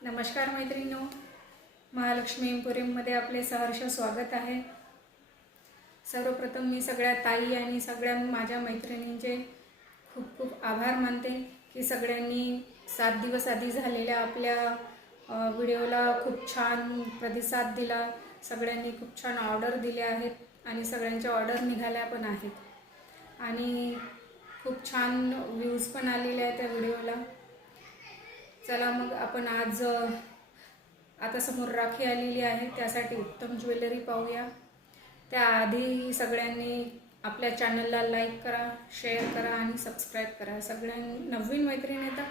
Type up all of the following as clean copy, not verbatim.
नमस्कार मैत्रिणींनो, महालक्ष्मी एम्पोरियममध्ये आपले सहर्ष स्वागत आहे। सर्वप्रथम मी सगळ्या ताई आणि सगळ्या माझ्या मैत्रिणींचे खूप खूप आभार मानते की सगळ्यांनी 7 दिवस आधी झालेल्या आपल्या व्हिडिओला खूप छान प्रतिसाद दिला। सगळ्यांनी खूप छान ऑर्डर दिल्या आहेत आणि सगळ्यांच्या ऑर्डर निघाल्या पण आहेत आणि खूप छान व्ह्यूज पण आलेले आहेत त्या व्हिडिओला। चला मग आपण आज आता समोर राखी आलेली आहे, त्यासाठी उत्तम ज्वेलरी पाहूया। त्याआधी सगळ्यांनी आपल्या चॅनलला लाईक करा, शेअर करा आणि सबस्क्राईब करा। सगळ्यांनी नवीन मैत्रिणी तर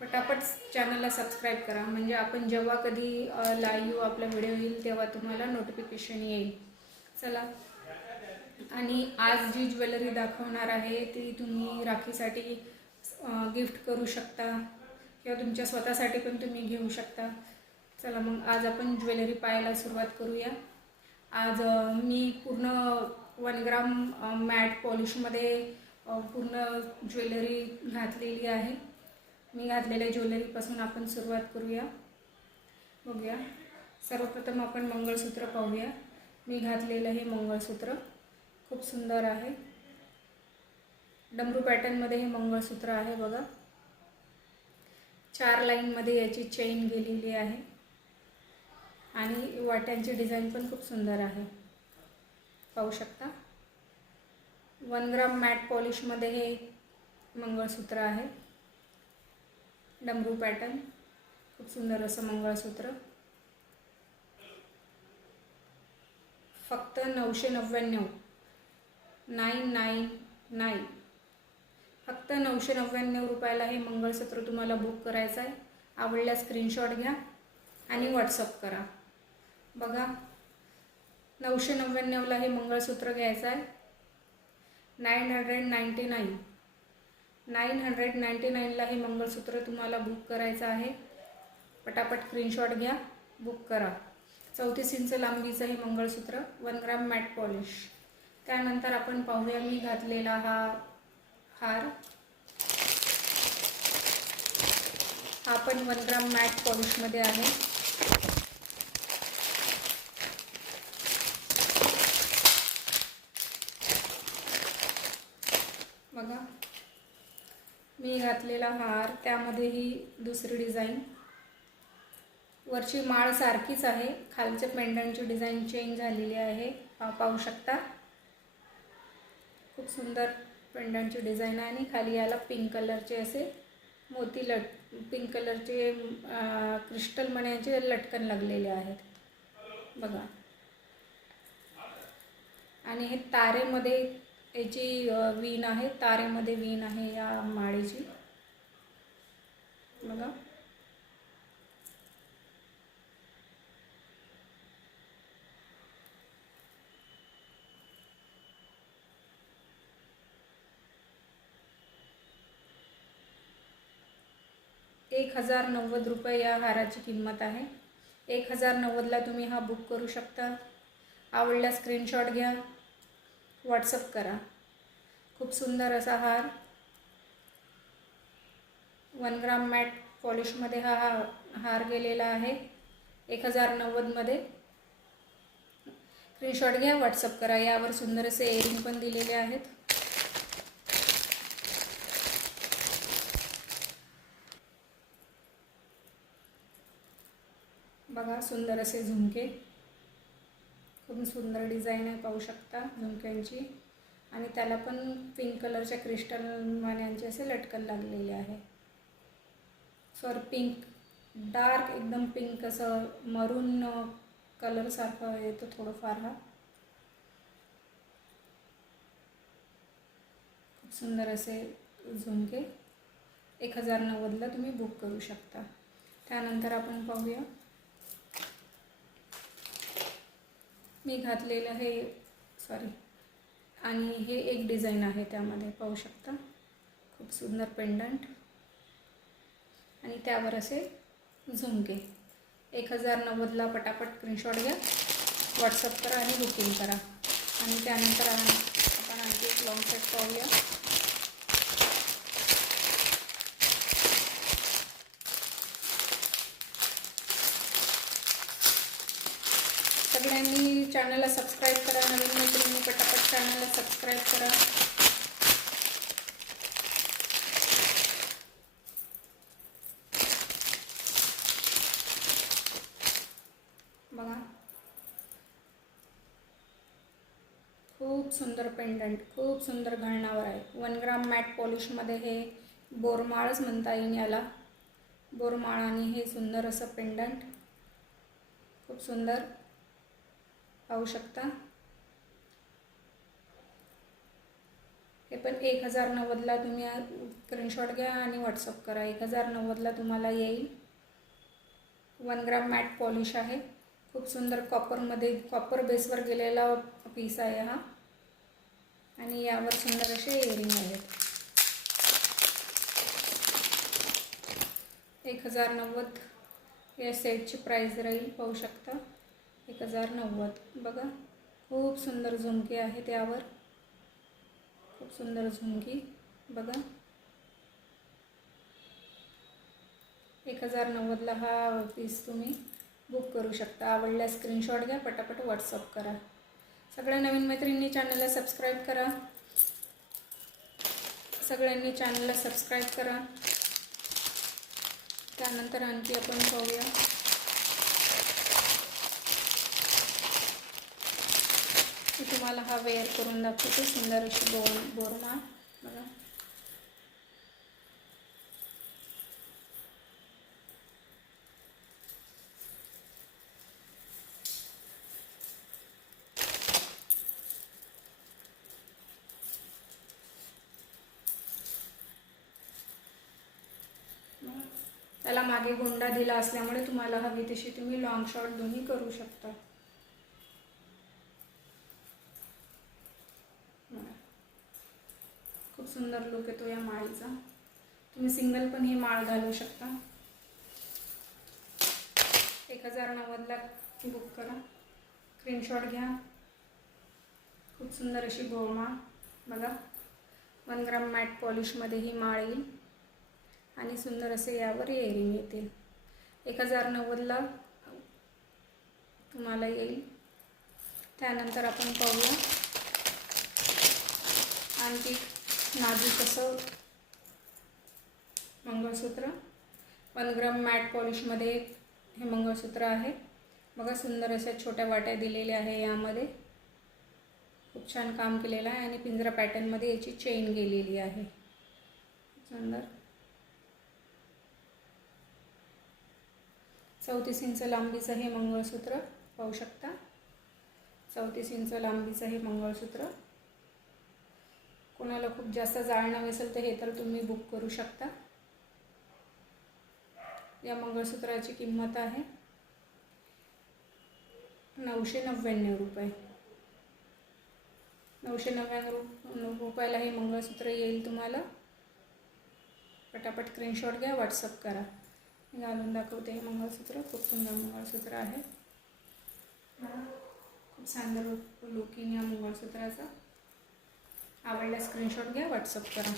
पटापट चॅनलला सबस्क्राईब करा, म्हणजे आपण जेव्हा कधी लाईव्ह आपला व्हिडिओ येईल तेव्हा तुम्हाला नोटिफिकेशन येईल। चला, आणि आज जी ज्वेलरी दाखवणार आहे ती तुम्ही राखीसाठी गिफ्ट करू शकता किंवा तुमच्या स्वतःसाठी पण तुम्ही घेऊ शकता। चला मग आज आपण ज्वेलरी पाहायला सुरुवात करूया। आज मी पूर्ण 1 ग्राम मॅट पॉलिशमध्ये पूर्ण ज्वेलरी घातलेली आहे। मी घातलेल्या ज्वेलरीपासून आपण सुरुवात करूया। बघूया, सर्वप्रथम आपण मंगळसूत्र पाहूया। मी घातलेलं हे मंगळसूत्र खूप सुंदर आहे। डमरू पॅटर्नमध्ये हे मंगळसूत्र आहे बघा। 4 लाईनमध्ये याची चेन गेलेली आहे आणि वाट्यांची डिझाइन पण खूप सुंदर आहे, पाहू शकता। 1 ग्राम मॅट पॉलिशमध्ये हे मंगळसूत्र आहे। डमरू पॅटर्न, खूप सुंदर असं मंगळसूत्र। फक्त 999 999 फक्त 999 रुपयाला हे मंगळसूत्र तुम्हाला बुक करायचं आहे। आवडल्यास स्क्रीनशॉट घ्या आणि व्हॉट्सअप करा। बघा, 999ला हे मंगळसूत्र घ्यायचं आहे। 999ला हे मंगळसूत्र तुम्हाला बुक करायचं आहे। पटापट स्क्रीनशॉट घ्या, बुक करा। 34 इंच लांबीचं हे मंगळसूत्र, 1 ग्राम मॅट पॉलिश। त्यानंतर आपण पाहूया मी घातलेला हा हार। हा पण 1 ग्राम मॅट पॉलिशमध्ये आहे। बघा, मी घातलेला हार, त्यामध्ये ही दुसरी डिझाइन। वरची माळ सारखीच आहे, खालच्या पेंडंटची डिझाइन चेंज झालेली आहे, पाहू शकता। खूप सुंदर पेंडंटची डिझाइन आहे आणि खाली याला पिंक कलरचे असे मोती पिंक कलरचे क्रिस्टल मण्यांचे लटकन लागलेले आहेत बघा। आणि हे तारेमध्ये याची वीण आहे, तारेमध्ये वीण आहे या माळेची बघा। ₹1090 या हाराची किंमत आहे। 1090ला तुम्ही हा बुक करू शकता। आवडल्यास स्क्रीनशॉट घ्या, व्हॉट्सअप करा। खूप सुंदर असा हार 1 ग्राम मॅट पॉलिशमध्ये हा हार गेलेला आहे। 1090मध्ये स्क्रीनशॉट घ्या, व्हॉट्सअप करा। यावर सुंदर असे इयरिंग पण दिलेले आहेत। बघा, सुंदर असे झुमके, खूप सुंदर डिझाइन आहे, पाहू शकता झुमक्यांची। आणि त्याला पण पिंक कलरच्या क्रिस्टल मण्यांचे असे लटकन लागलेले आहे। पिंक, डार्क एकदम पिंक असं मरून कलर सारखं येतो थोडंफार हा। खूप सुंदर असे झुमके 1090ला तुम्ही बुक करू शकता। त्यानंतर आपण पाहूया मी घातलेलं हे आणि हे एक डिझाइन आहे, त्यामध्ये पाहू शकता खूप सुंदर पेंडंट आणि त्यावर असे झुमके। 1090ला पटापट स्क्रीनशॉट घ्या, व्हॉट्सअप करा आणि बुकिंग करा। आणि त्यानंतर आपण आणखी एक लॉंग सेट पाहूया। सगळ्यांनी चॅनलला सबस्क्राईब करा. नवीन मैत्रिणी पटापट चॅनलला सबस्क्राईब करा. बघा खूप सुंदर पेंडंट, खूप सुंदर घालण्यावर आहे. 1 ग्राम मॅट पॉलिशमध्ये हे बोरमाळच म्हणता येईल याला. बोरमाळ आणि हे सुंदर असं पेंडंट, खूप सुंदर पाहू शकता. हे पण 1090ला तुम्ही स्क्रीनशॉट घ्या आणि व्हॉट्सअप करा. 1090ला तुम्हाला येईल. 1 ग्राम मॅट पॉलिश आहे. खूप सुंदर कॉपरमध्ये, कॉपर बेसवर गेलेला पीस आहे हा. आणि यावर सुंदर असे इयरिंग आहेत. 1090 या सेटची प्राइस राहील. पाहू शकता 1090. बघा खूप सुंदर झुमके आहेत यावर, खूप सुंदर झुमकी. बघा 1090ला हा पीस तुम्ही बुक करू शकता. आवडल्यास स्क्रीनशॉट घ्या, पटापट व्हॉट्सअप करा. सगळ्या नवीन मैत्रिणींनी चॅनलला सबस्क्राईब करा. सगळ्यांनी चॅनलला सबस्क्राईब करा. त्यानंतर आणखी आपण पाहूया. मी तुम्हाला हा वेअर करून दाखवते. सुंदर अशी बोरमाळ. बघा त्याला मागे गोंडा दिला असल्यामुळे तुम्हाला हवी तशी तुम्ही लॉंग शॉर्ट दोन्ही करू शकता. खूप सुंदर लुक येतो या माळीचा. तुम्ही सिंगल पण ही माळ घालू शकता. 1090ला बुक करा, स्क्रीनशॉट घ्या. खूप सुंदर अशी बोरमाळ. बघा 1 ग्राम मॅट पॉलिशमध्ये ही माळ येईल आणि सुंदर असे यावर इयरिंग येतील. 1090ला तुम्हाला येईल. त्यानंतर आपण पाहूया आणखी नाजूक असं मंगळसूत्र. 1 ग्राम मॅट पॉलिशमध्ये हे मंगळसूत्र आहे. बघा सुंदर अशा छोट्या वाट्या दिलेल्या आहे. यामध्ये खूप छान काम केलेलं आहे आणि पिंजरा पॅटर्नमध्ये याची चेन गेलेली आहे. सुंदर 34 इंच लांबीचं हे मंगळसूत्र पाहू शकता. 34 इंच लांबीचं हे मंगळसूत्र. कोणाला खूप जास्त जाळणं असेल तर हे तर तुम्ही बुक करू शकता. या मंगळसूत्राची किंमत आहे 999 रुपये. 999 रुपयाला हे मंगळसूत्र येईल तुम्हाला. पटापट स्क्रीनशॉट घ्या, व्हॉट्सअप करा. घालून दाखवते. हे मंगळसूत्र खूप सुंदर मंगळसूत्र आहे. खूप सुंदर लुकिंग या मंगळसूत्राचा. आवडल्यास स्क्रीनशॉट घ्या, व्हॉट्सअप करा.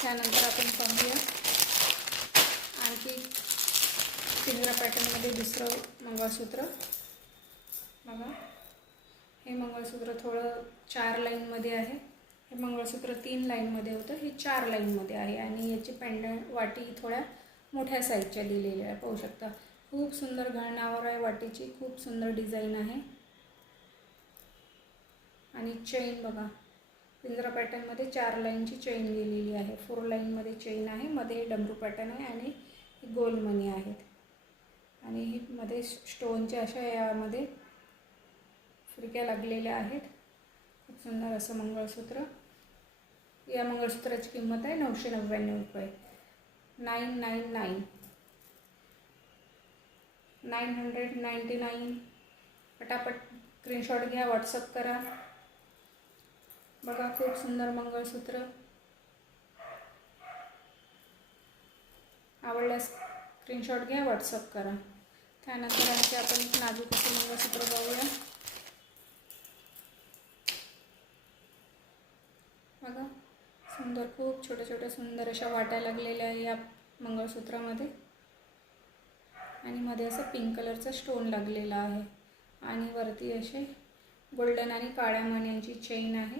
त्यानंतर आपण पाहूया आणखी पिंजरा पॅटर्नमध्ये दुसरं मंगळसूत्र. बघा हे मंगळसूत्र थोडं 4 लाईनमध्ये आहे. हे मंगळसूत्र 3 लाईनमध्ये होतं, हे 4 लाईनमध्ये आहे. आणि याची पेंडंट वाटी थोड्या मोठ्या साईजच्या दिलेल्या आहे. पाहू शकता खूप सुंदर घालण्यावर आहे. वाटीची खूप सुंदर डिझाईन आहे. आणि चेन बघा पिंजरा पॅटर्नमध्ये 4 लाईनची चेन गेलेली आहे. 4 लाईनमध्ये चेन आहे. मध्ये डमरू पॅटर्न आहे आणि गोल मणी आहेत. आणि मध्ये स्टोनच्या अशा यामध्ये फिरक्या लागलेल्या आहेत. खूप सुंदर असं मंगळसूत्र. या मंगळसूत्राची किंमत आहे 999 रुपये. 999. पटापट स्क्रीनशॉट घ्या, व्हॉट्सअप करा. बघा खूप सुंदर मंगळसूत्र. आवडल्यास स्क्रीनशॉट घ्या, व्हॉट्सअप करा. त्यानंतर आणखी आपण नाजूक असं मंगळसूत्र पाहूया. बघा सुंदर खूप छोट्या छोट्या सुंदर अशा वाट्या लागलेल्या आहे या मंगळसूत्रामध्ये. आणि मध्ये असं पिंक कलरचा स्टोन लागलेला आहे. आणि वरती असे गोल्डन आणि काळ्या मण्यांची चेन आहे.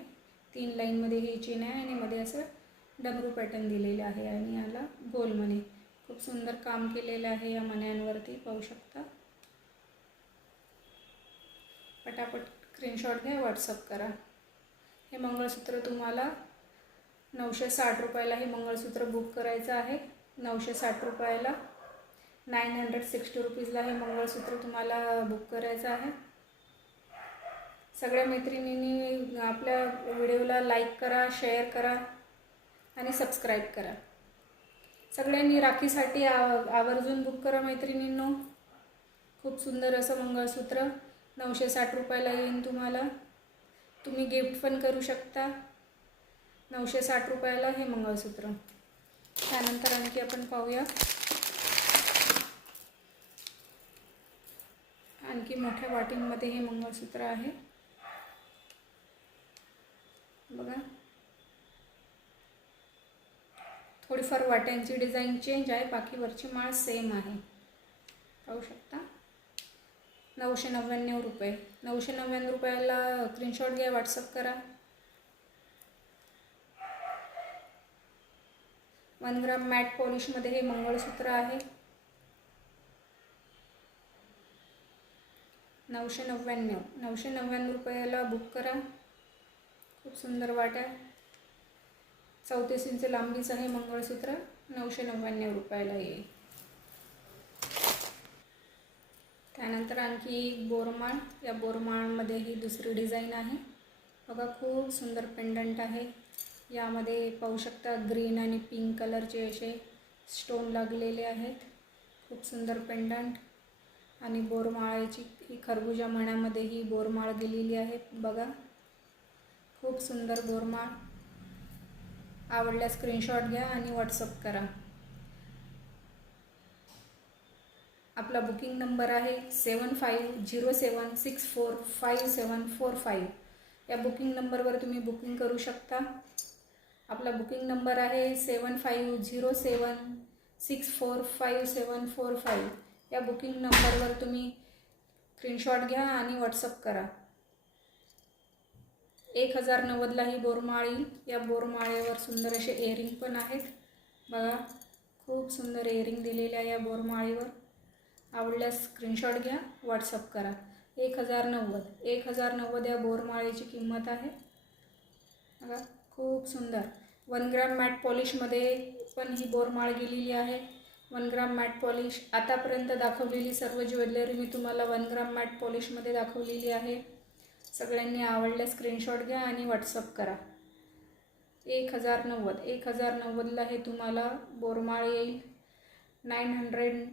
3 लाईनमध्ये ही चेन आहे आणि मध्ये असं डमरू पॅटर्न दिलेलं आहे आणि याला गोल मणी. खूप सुंदर काम केलेलं आहे या मण्यांवरती, पाहू शकता. पटापट स्क्रीनशॉट घ्या, व्हॉट्सअप करा. हे मंगळसूत्र तुम्हाला 960 रुपयाला हे मंगळसूत्र बुक करायचं आहे. 960 रुपयाला, 960 रुपीजला हे मंगळसूत्र तुम्हाला बुक करायचं आहे. सगळ्या मैत्रिणींनी आपल्या व्हिडिओला लाईक करा, शेअर करा आणि सबस्क्राईब करा. सगळ्यांनी राखीसाठी आवर्जून बुक करा मैत्रिणींनो. खूप सुंदर असं मंगळसूत्र 960 रुपयाला येईल तुम्हाला. तुम्ही गिफ्ट पण करू शकता. 960 रुपयाला हे मंगळसूत्र. त्यानंतर आणखी आपण पाहूया आणखी मोठ्या वाटींमध्ये हे मंगळसूत्र आहे बघा. थोडीफार वाट्यांची डिझाईन चेंज आहे, बाकीवरची माळ सेम आहे, पाहू शकता. 999 रुपये. 999 रुपयाला स्क्रीनशॉट घ्या, व्हॉट्सअप करा. 1 ग्राम मॅट पॉलिशमध्ये हे मंगळसूत्र आहे. 999 रुपयाला बुक करा. खूप सुंदर वाटा. 34 इंच लांबीचं आहे मंगळसूत्र. 999 रुपयाला येईल. त्यानंतर आणखी एक बोरमाळ. या बोरमाळमध्ये ही दुसरी डिझाईन आहे बघा. खूप सुंदर पेंडंट आहे. यामध्ये पाहू शकता ग्रीन आणि पिंक कलरचे असे स्टोन लागलेले आहेत. खूप सुंदर पेंडंट. आणि बोरमाळेची ही खरबुजा मण्यामध्ये ही बोरमाळ दिलेली आहे बघा. खूप सुंदर बोरमाळ. आवडल्यास स्क्रीनशॉट घ्या आणि व्हॉट्सअप करा. आपला बुकिंग नंबर आहे 7507645745. या बुकिंग नंबरवर तुम्ही बुकिंग करू शकता. आपला बुकिंग नंबर आहे 7507645745. या बुकिंग नंबरवर तुम्ही स्क्रीनशॉट घ्या आणि व्हॉट्सअप करा. 1090ला ही बोरमाळ येईल. या बोरमाळेवर सुंदर असे इयरिंग पण आहेत बघा. खूप सुंदर इयरिंग दिलेले आहे या बोरमाळीवर. आवडल्यास स्क्रीनशॉट घ्या, व्हॉट्सअप करा. 1090 या बोरमाळेची किंमत आहे बघा. खूप सुंदर 1 ग्राम मॅट पॉलिशमध्ये पण ही बोरमाळ गेलेली आहे. 1 ग्राम मॅट पॉलिश. आतापर्यंत दाखवलेली सर्व ज्वेलरी मी तुम्हाला 1 ग्राम मॅट पॉलिशमध्ये दाखवलेली आहे. सगळ्यांनी आवडल्यास स्क्रीनशॉट घ्या आणि व्हॉट्सअप करा. 1090ला हे तुम्हाला बोरमाळ येईल. 1900.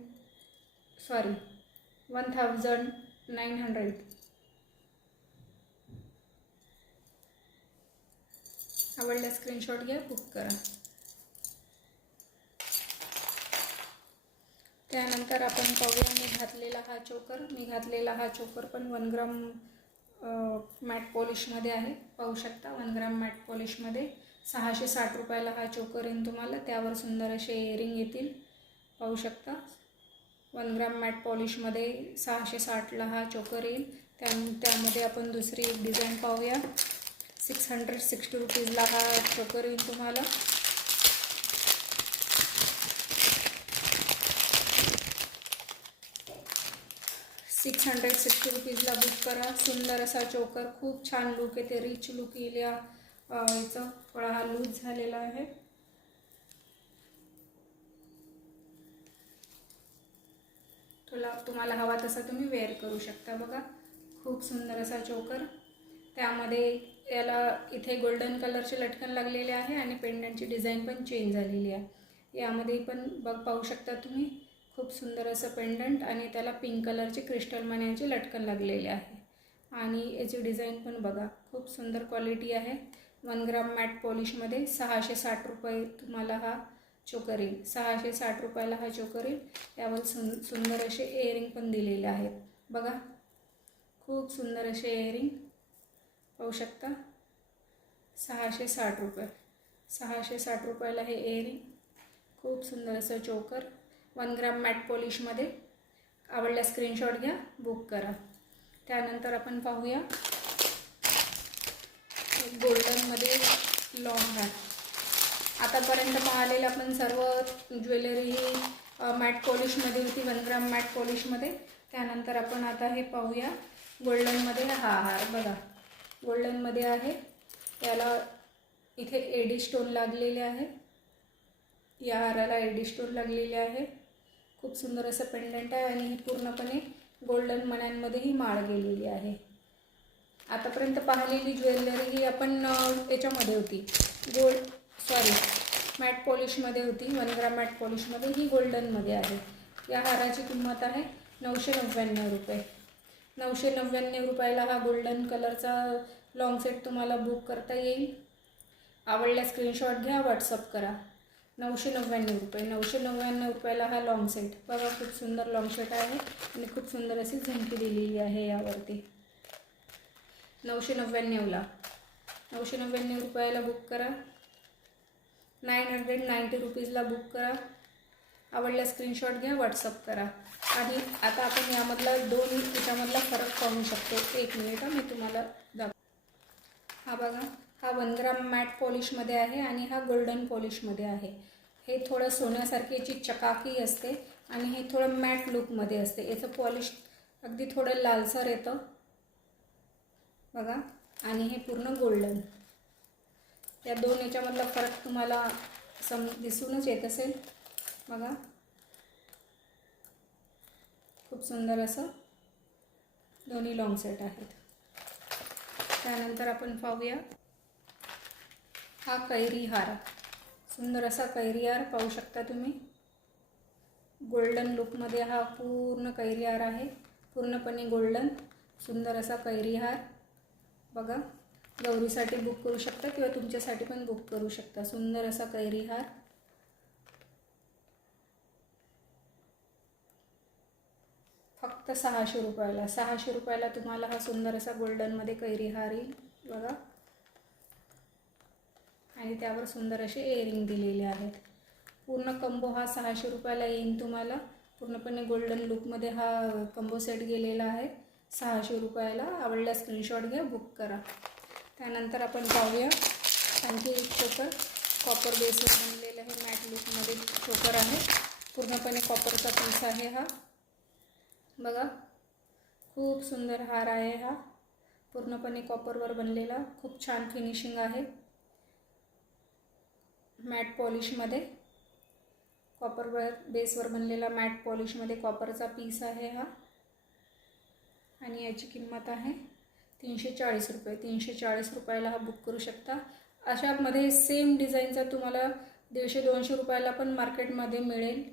आवडल्यास स्क्रीनशॉट घ्या, बुक करा. त्यानंतर आपण पाहूया मी घातलेला हा चोकर पण 1 ग्राम मॅट पॉलिशमध्ये आहे, पाहू शकता. 1 ग्राम मॅट पॉलिशमध्ये 660 रुपयाला हा चोकर येईल तुम्हाला. त्यावर सुंदर असे इयरिंग येतील, पाहू शकता. 1 ग्राम मॅट पॉलिशमध्ये 660ला हा चोकर येईल. त्यामध्ये आपण दुसरी एक डिझाईन पाहूया. 660 रुपीजला हा चोकर येईल तुम्हाला. ₹660 बुक करा. सुंदर असा चोकर, खूप छान लुक येते, रिच लुक येईल. याचा थोडा हा लूज झालेला आहे. तुम्हाला हवा तसा तुम्ही वेअर करू शकता बघा. खूप सुंदर असा चोकर. त्यामध्ये याला इथे गोल्डन कलरचे लटकन लागलेले आहे आणि पेंडंटची डिझाईन पण चेंज झालेली आहे. यामध्ये पण पाहू शकता तुम्ही. खूप सुंदर असं पेंडंट आणि त्याला पिंक कलरचे क्रिस्टल मण्यांचे लटकन लागलेले आहे. आणि याची डिझाईन पण बघा, खूप सुंदर क्वालिटी आहे. 1 ग्राम मॅट पॉलिशमध्ये 660 रुपये तुम्हाला हा चोकर येईल. 660 रुपयाला हा चोकर येईल. यावर सुंदर असे इयरिंग पण दिलेले आहेत बघा. खूप सुंदर असे इयरिंग पाहू शकता. 660 रुपये. 660 रुपयाला हे इयरिंग. खूप सुंदर असं चोकर 1 ग्राम मॅट पॉलिशमध्ये. आवडल्यास स्क्रीनशॉट घ्या, बुक करा. त्यानंतर आपण पाहूया गोल्डनमध्ये लॉंग हार. आतापर्यंत पाहिलेलं आपण सर्व ज्वेलरी ही मॅट पॉलिशमध्ये होती, 1 ग्राम मॅट पॉलिशमध्ये. त्यानंतर आपण आता हे पाहूया गोल्डनमध्ये. हा हार बघा, गोल्डनमध्ये आहे. त्याला इथे एडी स्टोन लागलेले आहे. या हाराला एडी स्टोन लागलेले आहे. खूप सुंदर असं पेंडंट आहे आणि ही पूर्णपणे गोल्डन मण्यांमध्ये ही माळ गेलेली आहे. आतापर्यंत पाहिलेली ज्वेलरी ही आपण याच्यामध्ये होती, मॅट पॉलिशमध्ये होती, 1 ग्राम मॅट पॉलिशमध्ये. ही गोल्डनमध्ये आहे. या हाराची किंमत आहे 999 रुपये. 999 रुपयाला हा गोल्डन कलरचा लॉंग सेट तुम्हाला बुक करता येईल. आवडल्यास स्क्रीनशॉट घ्या, व्हॉट्सअप करा. 999 रुपये. 999 रुपयाला हा लॉंग सेट. बघा, खूप सुंदर लॉंग सेट आहे आणि खूप सुंदर अशी झुमकी दिलेली आहे यावरती. 999ला 999 रुपयाला बुक करा. 990 रुपीजला बुक करा. आवडल्यास स्क्रीनशॉट घ्या, व्हॉट्सअप करा. आणि आता आपण याच्यामधला फरक पाहू शकतो. एक मिनिट मी तुम्हाला हा बघा, हा 1 ग्राम मॅट पॉलिशमध्ये आहे आणि हा गोल्डन पॉलिशमध्ये आहे. हे थोडं सोन्यासारखी याची चकाकी असते आणि हे थोडं मॅट लुकमध्ये असते. याचं पॉलिश अगदी थोडं लालसर येतं बघा. आणि हे पूर्ण गोल्डन. या दोन याच्यामधला फरक तुम्हाला दिसूनच येत असेल बघा. खूप सुंदर असं दोन्ही लॉंग सेट आहेत. त्यानंतर आपण पाहूया हा कैरी हार. सुंदर असा कैरी हार पाहू शकता तुम्ही. गोल्डन लुकमध्ये हा पूर्ण कैरी हार आहे. पूर्णपणे गोल्डन सुंदर असा कैरी हार बघा. गौरीसाठी बुक करू शकता किंवा तुमच्यासाठी पण बुक करू शकता. सुंदर असा कैरी हार. फक्त 600 रुपयाला. 600 रुपयाला तुम्हाला हा सुंदर असा गोल्डनमध्ये कैरी हार येईल बघा. आणि त्यावर सुंदर असे इयरिंग दिलेले आहेत. पूर्ण कंबो हा 600 रुपयाला येईल तुम्हाला. पूर्णपणे गोल्डन लुकमध्ये हा कंबो सेट गेलेला आहे 600 रुपयाला. आवडल्यास स्क्रीनशॉट घ्या, बुक करा. त्यानंतर आपण पाहूया आणखी एक चोकर. कॉपर बेसवर बनलेलं हे मॅट लुकमध्ये चोकर आहे. पूर्णपणे कॉपरचा पीस आहे हा बघा. खूप सुंदर हार आहे हा. पूर्णपणे कॉपरवर बनलेला. खूप छान फिनिशिंग आहे. मॅट पॉलिशमध्ये कॉपर बेसवर बनलेला मॅट पॉलिशमध्ये कॉपरचा पीस आहे हा. आणि याची किंमत आहे 340 रुपये. 340 रुपयाला हा बुक करू शकता. अशामध्ये सेम डिझाईनचा तुम्हाला 150-200 रुपयाला पण मार्केटमध्ये मिळेल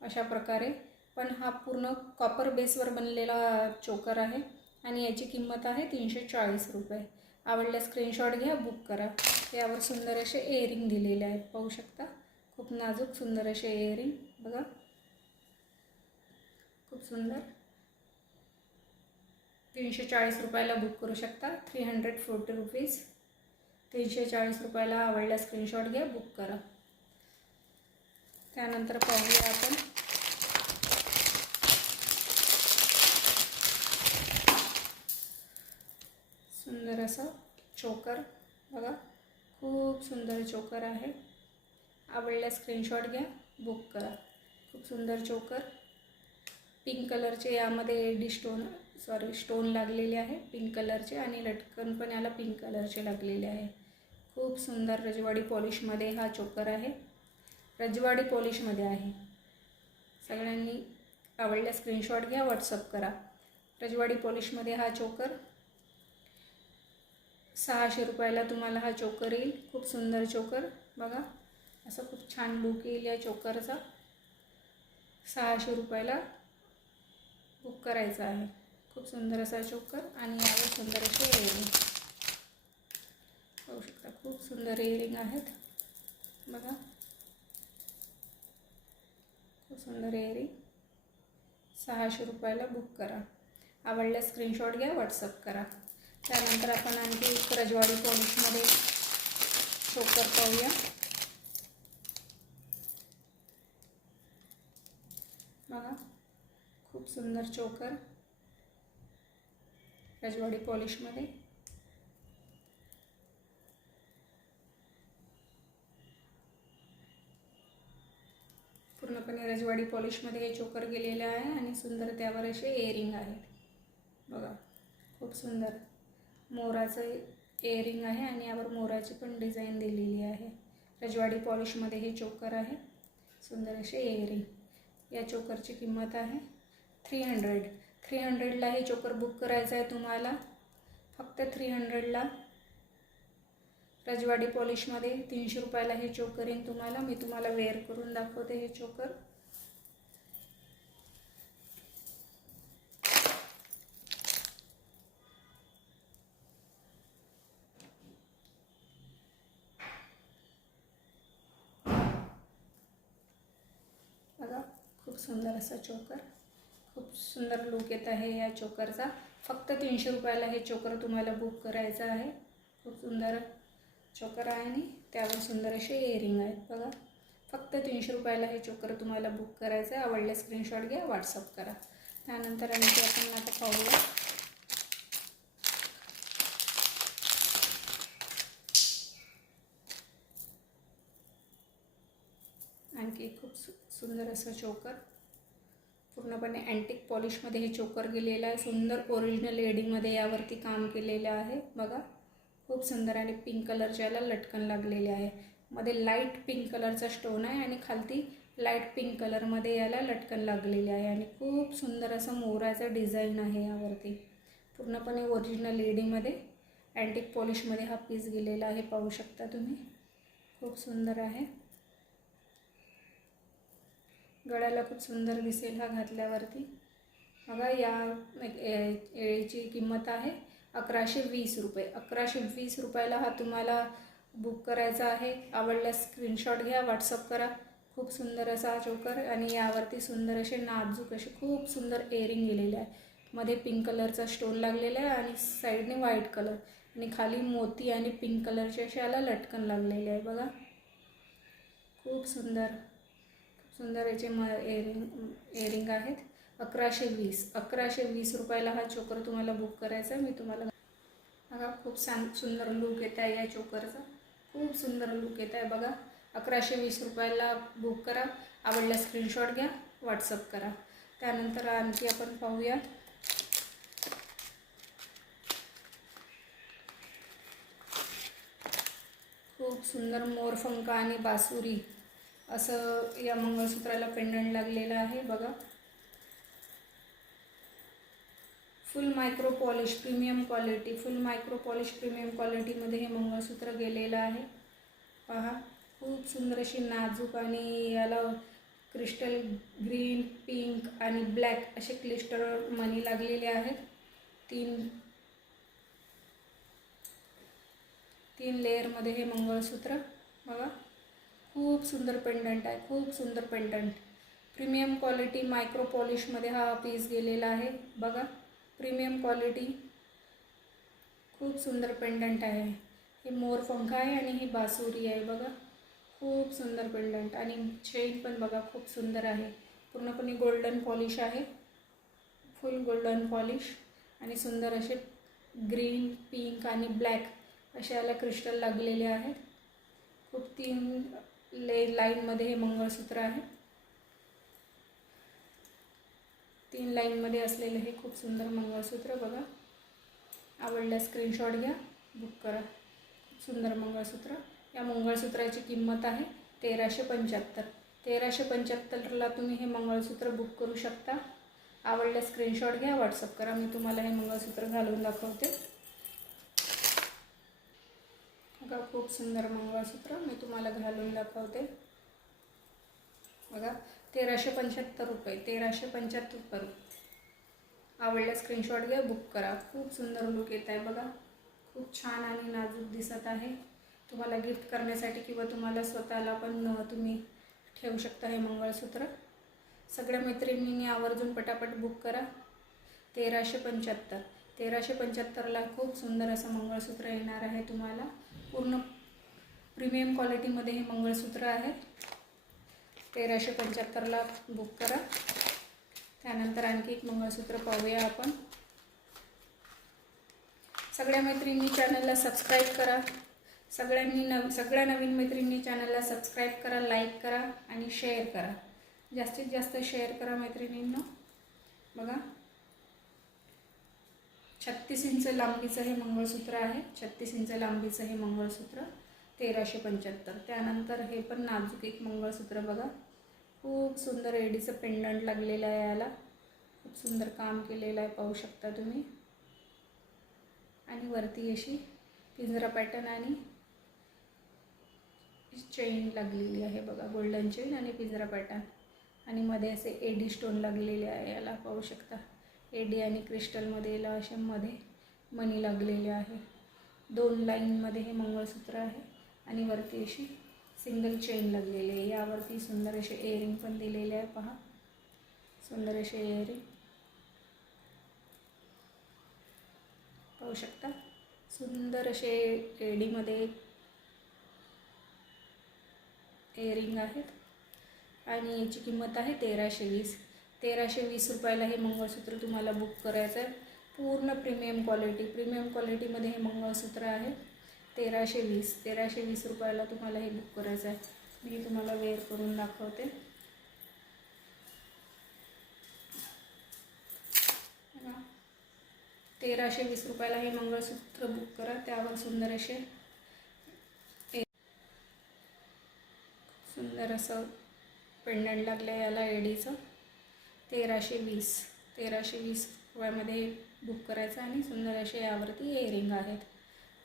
अशा प्रकारे. पण हा पूर्ण कॉपर बेसवर बनलेला चोकर आहे आणि याची किंमत आहे 340 रुपये. आवडल्यास स्क्रीनशॉट घ्या, बुक करा. यावर सुंदर असे इयरिंग दिलेले आहेत पाहू शकता. खूप नाजूक सुंदर असे इयरिंग बघा. खूप सुंदर. 340 रुपयाला बुक करू शकता. 340 रुपीज. 340 रुपयाला. आवडल्यास स्क्रीनशॉट घ्या, बुक करा. त्यानंतर पाहूया आपण सुंदर असं चोकर बघा. खूप सुंदर चोकर आहे. आवडल्यास स्क्रीनशॉट घ्या, बुक करा. खूप सुंदर चोकर. पिंक कलरचे यामध्ये एडी स्टोन लागलेले आहे पिंक कलरचे आणि लटकन पण याला पिंक कलरचे लागलेले आहे. खूप सुंदर रजवाडी पॉलिशमध्ये हा चोकर आहे. रजवाडी पॉलिशमध्ये आहे. सगळ्यांनी आवडल्यास स्क्रीनशॉट घ्या, व्हॉट्सअप करा. रजवाडी पॉलिशमध्ये हा चोकर 600 रुपयाला तुम्हाला हा चोकर येईल. खूप सुंदर चोकर बघा. असं खूप छान लुक येईल या चोकरचा. 600 रुपयाला बुक करायचा आहे. खूप सुंदर असा चोकर आणि यावर सुंदर असे इयरिंग पाहू शकता. खूप सुंदर इयरिंग आहेत बघा. खूप सुंदर इयरिंग. 600 रुपयाला बुक करा. आवडल्यास स्क्रीनशॉट घ्या, व्हॉट्सअप करा. त्यानंतर आपण आणखी एक रजवाडी पॉलिशमध्ये चोकर पाहूया बघा. खूप सुंदर चोकर. रजवाडी पॉलिशमध्ये. पूर्णपणे रजवाडी पॉलिशमध्ये हे चोकर गेलेले आहे आणि सुंदर त्यावर असे इयरिंग आहेत बघा. खूप सुंदर मोराचं इयरिंग आहे आणि यावर मोराची पण डिझाईन दिलेली आहे. रजवाडी पॉलिशमध्ये हे चोकर आहे. सुंदर असे इयरिंग. या चोकरची किंमत आहे 300. 300ला हे चोकर बुक करायचं आहे तुम्हाला. फक्त 300ला रजवाडी पॉलिशमध्ये 300 रुपयाला हे चोकर येईल तुम्हाला. मी तुम्हाला वेअर करून दाखवते हे चोकर. बघा खूप सुंदर असा चोकर. खूप सुंदर लुक येत आहे या चोकरचा. फक्त 300 रुपयाला हे चोकर तुम्हाला बुक करायचं आहे. खूप सुंदर चोकर आहे आणि त्यावर सुंदर असे इयरिंग आहेत बघा. फक्त 300 रुपयाला हे चोकर तुम्हाला बुक करायचं आहे. आवडले स्क्रीनशॉट घ्या, व्हॉट्सअप करा. त्यानंतर आणखी आपण आता पाहूया आणखी खूप सुंदर असं चोकर. पूर्णपणे अँटिक पॉलिशमध्ये हे चोकर गेलेलं आहे. सुंदर ओरिजिनल एडिंगमध्ये यावरती काम केलेलं आहे बघा. खूप सुंदर आणि पिंक कलरच्या याला लटकन लागलेले आहे. मध्ये लाईट पिंक कलरचा स्टोन आहे आणि खालती लाईट पिंक कलरमध्ये याला लटकन लागलेले आहे आणि खूप सुंदर असं मोराचं डिझाईन आहे यावरती. पूर्णपणे ओरिजिनल एडिंगमध्ये अँटिक पॉलिशमध्ये हा पीस गेलेला आहे. पाहू शकता तुम्ही. खूप सुंदर आहे. गळ्याला खूप सुंदर दिसेल हा घातल्यावरती बघा. या येळीची किंमत आहे 1120 रुपये. 1120 रुपयाला हा तुम्हाला बुक करायचा आहे. आवडल्यास स्क्रीनशॉट घ्या, व्हॉट्सअप करा. खूप सुंदर असा चोकर आणि यावरती सुंदर असे नाजूक असे खूप सुंदर इयरिंग गेलेले आहे. मध्ये पिंक कलरचा स्टोन लागलेला आहे आणि साईडने व्हाईट कलर आणि खाली मोती आणि पिंक कलरचे असे याला लटकन लागलेले आहे बघा. खूप सुंदर सुंदर याचे इयरिंग आहेत. 1120 रुपयाला हा चोकर तुम्हाला बुक करायचा आहे. मी तुम्हाला बघा खूप सुंदर लुक येत आहे या चोकरचा. खूप सुंदर लुक येत आहे बघा. 1120 रुपयाला बुक करा. आवडला स्क्रीनशॉट घ्या, व्हॉट्सअप करा. त्यानंतर आणखी आपण पाहूया खूप सुंदर मोरफंका आणि बासुरी असं या मंगळसूत्राला पेंडंट लागलेलं आहे बघा. Full micro polish premium quality. Full micro polish premium क्वालिटीमध्ये हे मंगळसूत्र गेलेलं आहे पहा. खूप सुंदर अशी नाजूक आणि याला क्रिस्टल ग्रीन, पिंक आणि ब्लॅक असे क्लिस्टर मणी लागलेले आहेत. तीन लेअरमध्ये हे मंगळसूत्र बघा. खूप सुंदर पेंडंट आहे. खूप सुंदर पेंडंट. प्रीमियम क्वालिटी मायक्रो पॉलिशमध्ये हा पीस गेलेला आहे बघा. Premium quality. खूप सुंदर पेंडंट आहे. हे मोरपंख आहे आणि ही बासुरी आहे बघा. खूप सुंदर पेंडंट आणि चेन पण बघा खूप सुंदर आहे. पूर्णपणे गोल्डन पॉलिश आहे. फुल गोल्डन पॉलिश आणि सुंदर असे ग्रीन, पिंक आणि ब्लॅक असे याला क्रिस्टल लागलेले आहेत. खूप 3 लाईनमध्ये हे मंगळसूत्र आहे. 3 लाईनमध्ये असलेले हे खूप सुंदर मंगळसूत्र बघा. आवडल्यास स्क्रीनशॉट घ्या, बुक करा. खूप सुंदर मंगळसूत्र. या मंगळसूत्राची किंमत आहे 1375. 1375ला तुम्ही हे मंगळसूत्र बुक करू शकता. आवडल्यास स्क्रीनशॉट घ्या, व्हॉट्सअप करा. मी तुम्हाला हे मंगळसूत्र घालून दाखवते बघा. खूप सुंदर मंगळसूत्र मी तुम्हाला घालून दाखवते बघा. 1375 रुपये. 1375 रुपये. आवडल्यास स्क्रीनशॉट घ्या, बुक करा. खूप सुंदर लुक येत आहे बघा. खूप छान आणि नाजूक दिसत आहे. तुम्हाला गिफ्ट करण्यासाठी किंवा तुम्हाला स्वतःला पण तुम्ही ठेवू शकता हे मंगळसूत्र. सगळ्या मैत्रिणींनी आवर्जून पटापट बुक करा. 1375. 1375ला खूप सुंदर असं मंगळसूत्र येणार आहे तुम्हाला. पूर्ण प्रीमियम क्वालिटीमध्ये हे मंगळसूत्र आहे. 1375ला बुक करा. त्यानंतर आणखी एक मंगळसूत्र पाहूया आपण. सगळ्या मैत्रिणींनी चॅनलला सबस्क्राईब करा. सगळ्या नवीन मैत्रिणींनी चॅनलला सबस्क्राईब करा, लाईक करा आणि शेअर करा. जास्तीत जास्त शेअर करा मैत्रिणींना. बघा 36 इंच लांबीचं हे मंगळसूत्र आहे. 36 इंच लांबीचं हे मंगळसूत्र 1375. त्यानंतर हे पण नाजूक एक मंगळसूत्र बघा. खूप सुंदर एडीचं पेंडंट लागलेलं आहे. याला खूप सुंदर काम केलेलं आहे, पाहू शकता तुम्ही. आणि वरती अशी पिंजरा पॅटर्न आणि चेन लागलेली आहे बघा. गोल्डन चेन आणि पिंजरा पॅटर्न आणि मध्ये असे एडी स्टोन लागलेले आहे. याला पाहू शकता. एडी आणि क्रिस्टलमध्ये याला असे मध्ये मणी लागलेले आहे. 2 लाईनमध्ये हे मंगळसूत्र आहे आणि वरती अशी सिंगल चेन लागलेली आहे. यावरती सुंदर असे इयरिंग पण दिलेले आहे. पहा सुंदर असे इयरिंग पाहू शकता. सुंदर असे एडीमध्ये इयरिंग आहेत आणि याची किंमत आहे 1320. 1320 रुपयाला हे मंगळसूत्र तुम्हाला बुक करायचं आहे. पूर्ण प्रीमियम क्वालिटीमध्ये हे मंगळसूत्र आहे. 1320 रुपयाला तुम्हाला हे बुक करायचं आहे. मी तुम्हाला वेअर करून दाखवते. 1320 रुपयाला हे मंगळसूत्र बुक करा. त्यावर सुंदर असं पेंडंट लागलं आहे याला एडीचं. 1320 रुपयामध्ये बुक करायचं आणि सुंदर असे यावरती इयरिंग आहेत.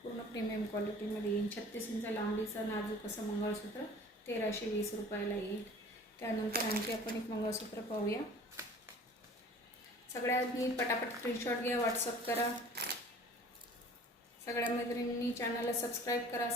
पूर्ण प्रीमियम क्वालिटीमध्ये येईल. 36 इंच लांबीचं नाजूक असं मंगळसूत्र 1320 रुपयाला येईल. त्यानंतर आणखी आपण एक मंगळसूत्र पाहूया. सगळ्यांनी पटापट स्क्रीनशॉट घ्या, व्हॉट्सअप करा. सगळ्या मैत्रिणींनी चॅनलला सबस्क्राईब करा.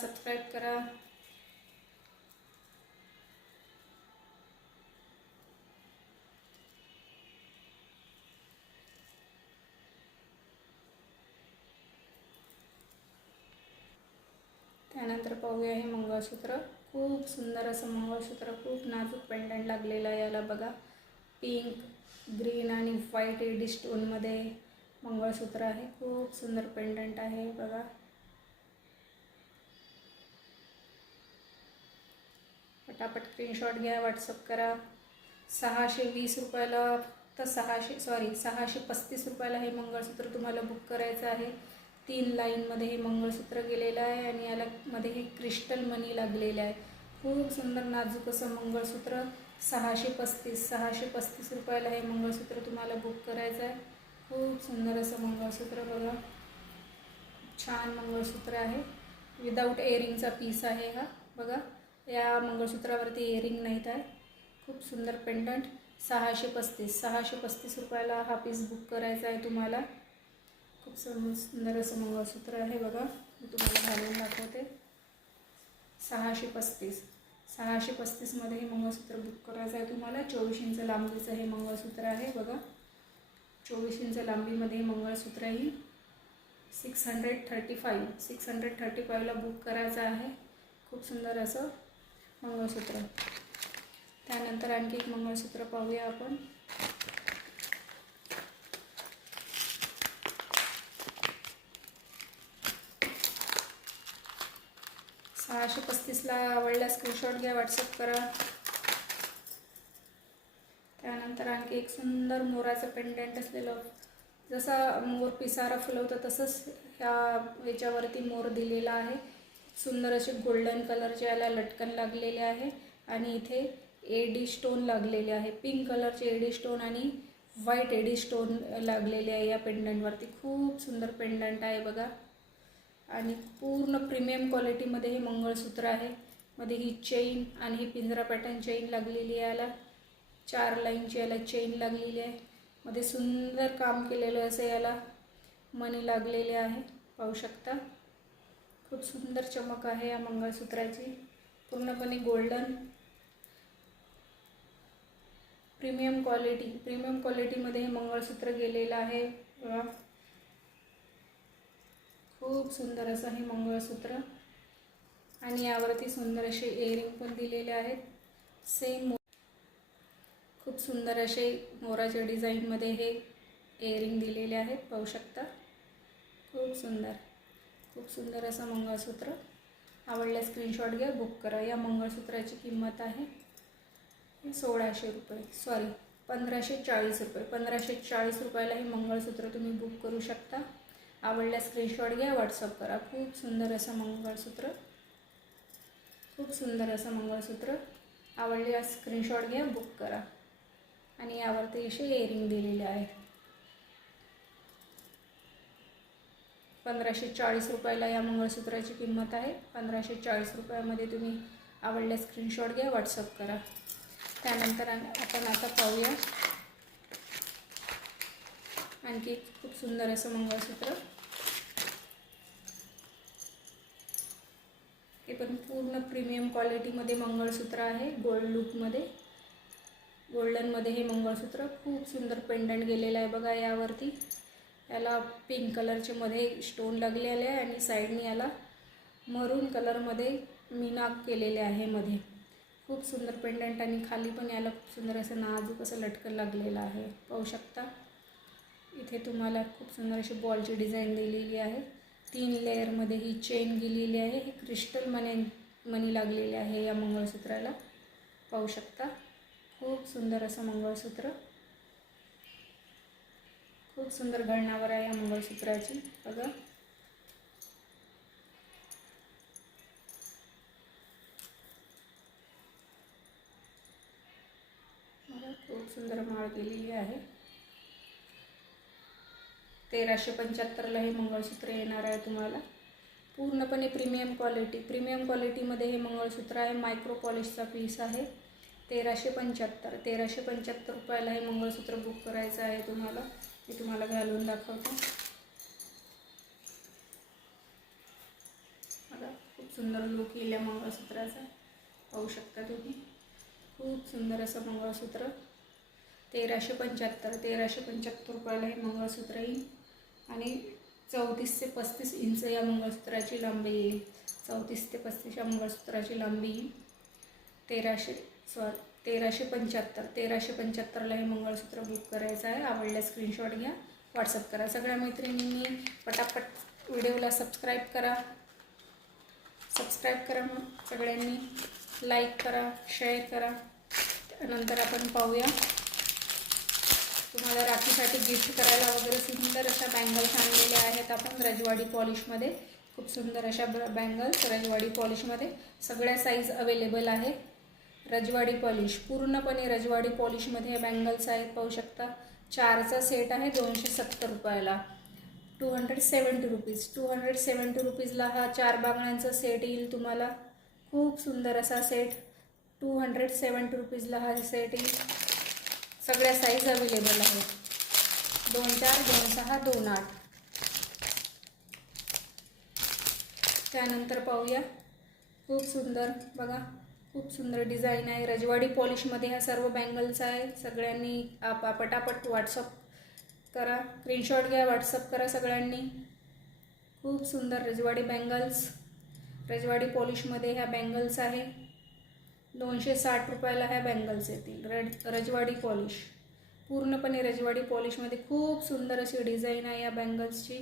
त्यानंतर पाहूया हे मंगळसूत्र. खूप सुंदर असं मंगळसूत्र, खूप नाजूक पेंडंट लागलेलं आहे याला बघा. पिंक, ग्रीन आणि व्हाईट एडी स्टोनमध्ये मंगळसूत्र आहे. खूप सुंदर पेंडंट आहे बघा. पटापट स्क्रीनशॉट घ्या, व्हॉट्सअप करा. 620 रुपयाला तर 635 रुपयाला हे मंगळसूत्र तुम्हाला बुक करायचं आहे. 3 लाईनमध्ये हे मंगळसूत्र गेलेलं आहे आणि याला मध्ये हे क्रिस्टल मणी लागलेले आहे. खूप सुंदर नाजूक असं मंगळसूत्र 635 रुपयाला हे मंगळसूत्र तुम्हाला बुक करायचं आहे. खूप सुंदर असं मंगळसूत्र बघा. छान मंगळसूत्र आहे. विदाऊट इयरिंगचा पीस आहे हा बघा. या मंगळसूत्रावरती इयरिंग नाहीत आहे. खूप सुंदर पेंडंट 635 रुपयाला हा पीस बुक करायचा आहे तुम्हाला. खूप सुंदर असं मंगळसूत्र आहे बघा. मी तुम्हाला घालून दाखवते. 635मध्ये हे मंगळसूत्र बुक करायचं आहे तुम्हाला. 24 इंच लांबीचं हे मंगळसूत्र आहे बघा. 24 इंच लांबीमध्ये हे मंगळसूत्र येईल. 635ला बुक करायचं आहे. खूप सुंदर असं मंगळसूत्र. त्यानंतर आणखी एक मंगळसूत्र पाहूया आपण. 635ला आवडल्यास स्क्रीनशॉट घ्या, व्हॉट्सअप करा. त्यानंतर आणखी एक सुंदर मोराचं पेंडंट असलेलं, जसा मोर पिसारा फुलवतं तसंच याच्यावरती मोर दिलेला आहे. सुंदर असे गोल्डन कलरचे याला लटकन लागलेले आहे आणि इथे एडी स्टोन लागलेले आहे. पिंक कलरचे एडी स्टोन आणि व्हाईट एडी स्टोन लागलेले आहे या पेंडंटवरती. खूप सुंदर पेंडंट आहे बघा आणि पूर्ण प्रीमियम क्वालिटीमध्ये हे मंगळसूत्र आहे. मध्ये ही चेन आणि ही पिंजरा पॅटर्न चेन लागलेली आहे. याला 4 लाईनची याला चेन लागलेली आहे. मध्ये सुंदर काम केलेलं असं याला मणी लागलेले आहे, पाहू शकता. खूप सुंदर चमक आहे या मंगळसूत्राची. पूर्णपणे गोल्डन प्रीमियम क्वालिटीमध्ये हे मंगळसूत्र गेलेलं आहे बघा. खूप सुंदर असं हे मंगळसूत्र आणि यावरती सुंदर असे इयरिंग पण दिलेले आहेत. सेम खूप सुंदर असे मोराच्या डिझाईनमध्ये हे इयरिंग दिलेले आहेत, पाहू शकता. खूप सुंदर. खूप सुंदर असं मंगळसूत्र. आवडल्यास स्क्रीनशॉट घ्या, बुक करा. या मंगळसूत्राची किंमत आहे 1600 रुपये, सॉरी 1540 रुपये. 1540 रुपयाला हे मंगळसूत्र तुम्ही बुक करू शकता. आवडल्यास स्क्रीनशॉट घ्या, व्हॉट्सअप करा. खूप सुंदर असं मंगळसूत्र, खूप सुंदर असं मंगळसूत्र. आवडल्यास स्क्रीनशॉट घ्या, बुक करा. आणि यावरती असे इयरिंग दिलेले आहेत. 1540 रुपयाला या मंगळसूत्राची किंमत आहे. 1540 रुपयामध्ये तुम्ही आवडल्यास स्क्रीनशॉट घ्या, व्हॉट्सअप करा. त्यानंतर आपण आता पाहूया आणखी खूप सुंदर असं मंगळसूत्र. हे पण पूर्ण प्रीमियम क्वालिटीमध्ये मंगळसूत्र आहे. गोल्ड लुकमध्ये, गोल्डनमध्ये हे मंगळसूत्र. खूप सुंदर पेंडंट गेलेलं आहे बघा यावरती. याला पिंक कलरचे मध्ये स्टोन लागलेले आहे आणि साईडने याला मरून कलरमध्ये मीनाक केलेले आहे मध्ये. खूप सुंदर पेंडंट आणि खाली पण याला खूप सुंदर असं नाजूक असं लटकन लागलेलं आहे, पाहू शकता. इथे तुम्हाला खूप सुंदर अशी बॉलची डिझाईन दिलेली आहे. 3 लेअरमध्ये ही चेन गेलेली आहे. हे क्रिस्टल मणी लागलेले आहे या मंगळसूत्राला, पाहू शकता. खूप सुंदर असं मंगळसूत्र, खूप सुंदर घडणावर आहे या मंगळसूत्राची बघा. खूप सुंदर माळ केलेली आहे. 1375ला हे मंगळसूत्र येणार आहे तुम्हाला. पूर्णपणे प्रीमियम क्वालिटी, प्रीमियम क्वालिटीमध्ये हे मंगळसूत्र आहे. मायक्रो पॉलिशचा पीस आहे. 1375 रुपयाला हे मंगळसूत्र बुक करायचं आहे तुम्हाला. मी तुम्हाला घालून दाखवतो. मला खूप सुंदर लुक येईल या मंगळसूत्राचा, पाहू शकता तुम्ही. खूप सुंदर असं मंगळसूत्र. 1375 रुपयाला हे मंगळसूत्र येईल. आणि 34 ते 35 इंच या मंगळसूत्राची लांबी येईल. 34 ते 35 या मंगळसूत्राची लांबी येईल. 1375ला हे मंगळसूत्र बुक करायचं आहे. आवडल्यास स्क्रीनशॉट घ्या, व्हॉट्सअप करा. सगळ्या मैत्रिणींनी पटापट व्हिडिओला सबस्क्राईब करा. मग सगळ्यांनी लाईक करा, शेअर करा. त्यानंतर आपण पाहूया, तुम्हाला राखीसाठी गिफ्ट करायला वगैरे सुंदर अशा बँगल्स आणलेल्या आहेत आपण रजवाडी पॉलिशमध्ये. खूप सुंदर अशा बँगल्स रजवाडी पॉलिशमध्ये. सगळ्या साईज अवेलेबल आहे. रजवाडी पॉलिश, पूर्णपणे रजवाडी पॉलिशमध्ये हे बँगल्स आहेत, पाहू शकता. 4चा सेट आहे 270 रुपयाला. 270 रुपीजला हा 4 बांगड्यांचा सेट येईल तुम्हाला. खूप सुंदर असा सेट. 270 रुपीजला हा सेट येईल. सगळ्या साईज अवेलेबल आहेत. 24, 26, 28. त्यानंतर पाहूया, खूप सुंदर बघा, खूप सुंदर डिझाईन आहे. रजवाडी पॉलिशमध्ये ह्या सर्व बँगल्स आहे. सगळ्यांनी पटापट व्हॉट्सअप करा, स्क्रीनशॉट घ्या, व्हॉट्सअप करा सगळ्यांनी. खूप सुंदर रजवाडी बँगल्स, रजवाडी पॉलिशमध्ये ह्या बँगल्स आहे. 260 रुपयाला ह्या बँगल्स येतील. रजवाडी पॉलिश, पूर्णपणे रजवाडी पॉलिशमध्ये खूप सुंदर अशी डिझाईन आहे या बँगल्सची.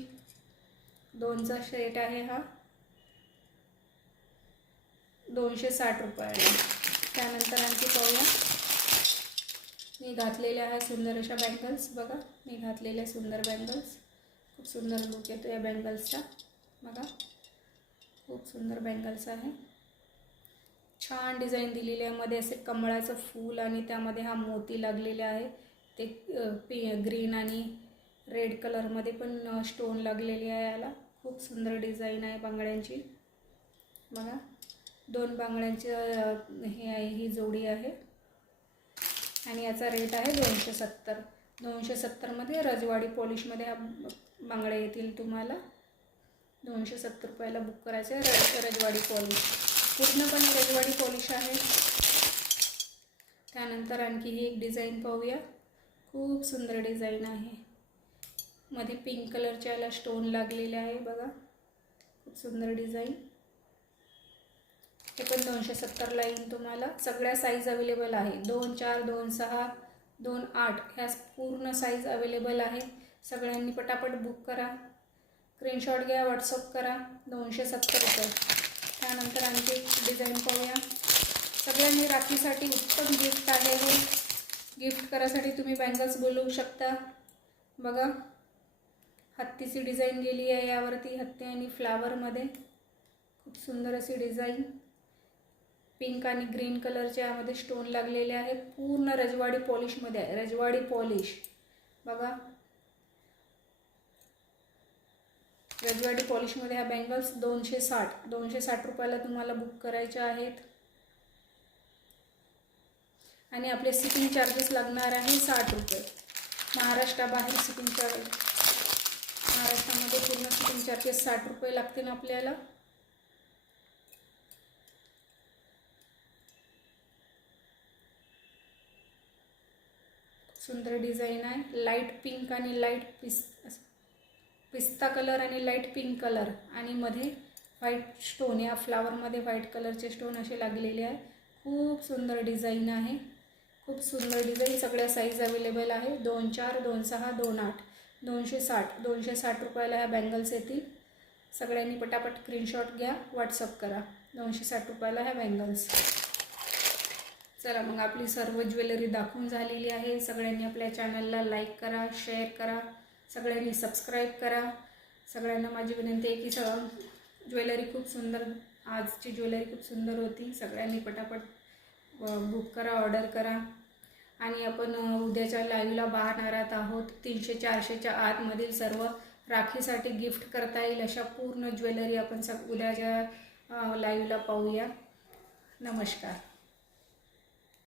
2चा सेट आहे हा 260 रुपयाला. त्यानंतर आणखी पाहूया, मी घातलेल्या आहे सुंदर अशा बँगल्स बघा. मी घातलेल्या सुंदर बँगल्स, खूप सुंदर लुक येतो या बँगल्सचा बघा. खूप सुंदर बँगल्स आहे. छान डिझाईन दिलेली आहे. मध्ये असे कमळाचं फूल आणि त्यामध्ये हा मोती लागलेले आहे. ते ग्रीन आणि रेड कलरमध्ये पण स्टोन लागलेले आहे याला. खूप सुंदर डिझाईन आहे बांगड्यांची बघा. 2 बांगड्यांची हे आहे, ही जोडी आहे. आणि याचा रेट आहे 270. 270मध्ये रजवाडी पॉलिशमध्ये हा बांगड्या येतील तुम्हाला. 270 रुपयाला बुक करायचं आहे. रजवाडी पॉलिश, पूर्णपणे रजवाडी पॉलिश आहे. त्यानंतर आणखी ही एक डिझाईन पाहूया. खूप सुंदर डिझाईन आहे. मध्ये पिंक कलरच्या याला स्टोन लागलेले आहे बघा. खूप सुंदर डिझाईन. हे पण 270ला येईल तुम्हाला. सगळ्या साईज अवेलेबल आहे. 2, 4, 2, 6, 2, 8 ह्या पूर्ण साईज अवेलेबल आहे. सगळ्यांनी पटापट बुक करा. स्क्रीनशॉट घ्या, व्हॉट्सअप करा. 270 रुपये. त्यानंतर आणखी एक डिझाईन पाहूया. सगळ्यांनी राखीसाठी उत्तम गिफ्ट आहे हे. गिफ्ट करायसाठी तुम्ही बँगल्स बोलवू शकता. बघा, हत्तीची डिझाईन गेली आहे यावरती, हत्ती आणि फ्लावरमध्ये खूप सुंदर अशी डिझाईन. पिंक आणि ग्रीन कलरचे यामध्ये स्टोन लागलेले आहे. पूर्ण रजवाडी पॉलिशमध्ये आहे, रजवाडी पॉलिश. बघा, रजवाडी पॉलिशमध्ये ह्या बँगल्स 260 रुपयाला तुम्हाला बुक करायच्या आहेत. आणि आपले शिपिंग चार्जेस लागणार आहे 60 रुपये. महाराष्ट्राबाहेर शिपिंग चार्ज, महाराष्ट्रामध्ये पूर्ण शिपिंग चार्जेस 60 रुपये लागतील आपल्याला. सुंदर डिझाईन आहे. लाईट पिंक आणि लाईट पिस्ता कलर आणि लाईट पिंक कलर आणि मध्ये व्हाईट स्टोन. या फ्लावरमध्ये व्हाईट कलरचे स्टोन असे लागलेले आहे. खूप सुंदर डिझाईन आहे, खूप सुंदर डिझाईन. सगळ्या साईज अवेलेबल आहे. 24, 26, 28. 260 रुपयाला ह्या बँगल्स येतील. सगळ्यांनी पटापट स्क्रीनशॉट घ्या, व्हॉट्सअप करा. 260 रुपयाला ह्या बँगल्स. चला मग, आपली सर्व ज्वेलरी दाखवून झालेली आहे. सगळ्यांनी आपल्या चॅनलला लाईक करा, शेअर करा, सगळ्यांनी सबस्क्राईब करा. सगळ्यांना माझी विनंती आहे की ज्वेलरी खूप सुंदर, आजची ज्वेलरी खूप सुंदर होती. सगळ्यांनी पटापट बुक करा, ऑर्डर करा. आणि आपण उद्याच्या लाईव्हला पाहणार आहोत 300-400च्या आतमधील सर्व राखीसाठी गिफ्ट करता येईल अशा पूर्ण ज्वेलरी आपण उद्याच्या लाईव्हला पाहूया. नमस्कार.